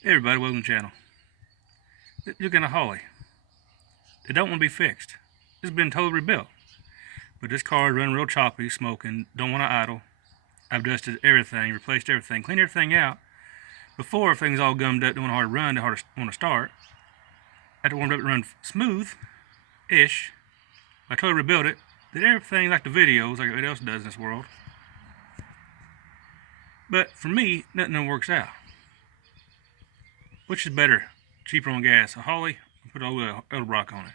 Hey everybody, welcome to the channel. You're getting a Holley. They don't want to be fixed. It's been totally rebuilt. But this car is running real choppy, smoking, don't want to idle. I've dusted everything, replaced everything, cleaned everything out. Before, everything's all gummed up, doing hard to run, hard to want to start. After warmed up to run smooth-ish, I totally rebuilt it. Did everything like the videos, like everybody else does in this world. But for me, nothing works out. Which is better? Cheaper on gas, a Holley, put a Edelbrock on it.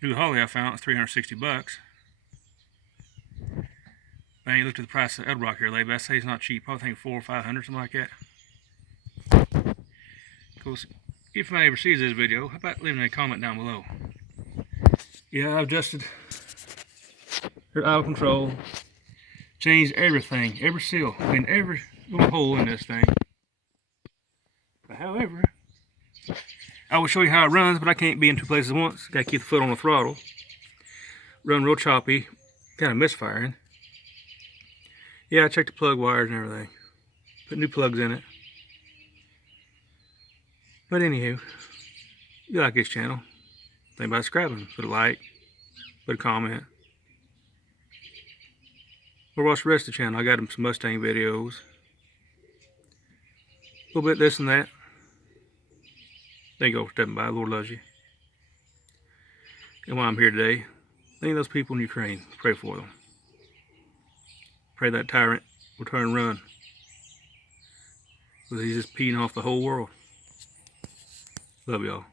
New Holley I found was $360. I ain't looked at the price of Edelbrock here lately, but I say it's not cheap. Probably think $400 or $500, something like that. Of course, if anybody ever sees this video, how about leaving a comment down below? Yeah, I've adjusted their idle control, changed everything, every seal, cleaned every little hole in this thing. But however, I will show you how it runs, but I can't be in two places at once. Gotta keep the foot on the throttle. Run real choppy, kind of misfiring. Yeah, I checked the plug wires and everything. Put new plugs in it. But anywho, if you like this channel, think about subscribing. Put a like, put a comment. Or watch the rest of the channel. I got some Mustang videos. A little bit this and that. Thank you all for stepping by. Lord loves you. And while I'm here today, think of those people in Ukraine. Pray for them. Pray that tyrant will turn and run. Because he's just peeing off the whole world. Love y'all.